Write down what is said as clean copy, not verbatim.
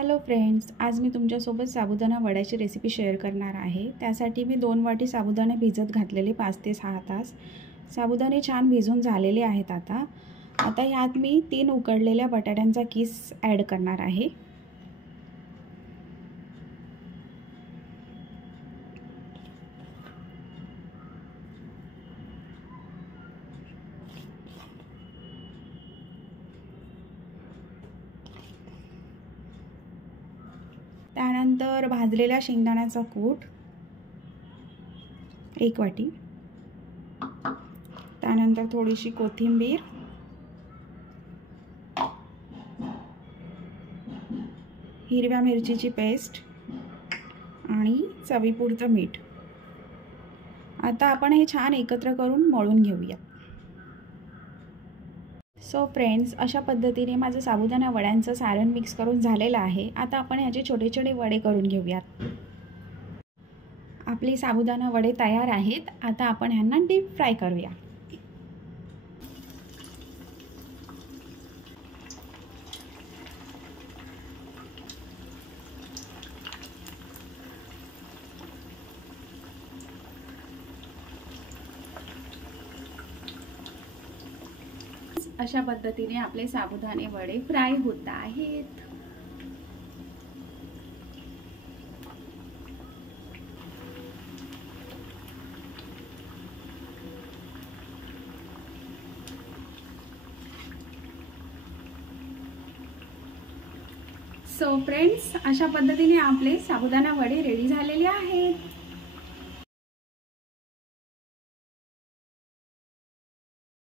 Hello friends, आज मी तुमच्यासोबत साबुदाणा वड्याची रेसिपी शेअर करणार आहे। त्यासाठी मी 2 वाटी साबुदाणे भिजत घातलेले 5 ते 6 तास। साबुदाणे छान भिजून झालेले आहेत। आता यात मी 3 उकडलेल्या बटाट्यांचा किस ॲड करणार आहे। त्यानंतर भाजलेल्या शेंगदाण्याचा कूट 1 वाटी, त्यानंतर थोडीशी कोथिंबीर, हिरव्या मिरचीची पेस्ट आणि चवीपुरतं मीठ। आता आपण हे छान एकत्र करून मळून घेऊया। सो फ्रेंड्स, अशा पद्धतीने माझं साबुदाणा वड्यांचं सारण मिक्स करून झालेलं आहे। आता आपण ह्याचे छोटे छोटे वडे करून घेऊयात। आपले साबुदाणा वडे तयार आहेत। आता आपण ह्यांना डीप फ्राय करूया। अशा पद्धतीने आपले साबुदाणे वडे फ्राय होत आहेत। सो फ्रेंड्स, अशा पद्धतीने आपले साबुदाणा वडे रेडी झालेले आहेत।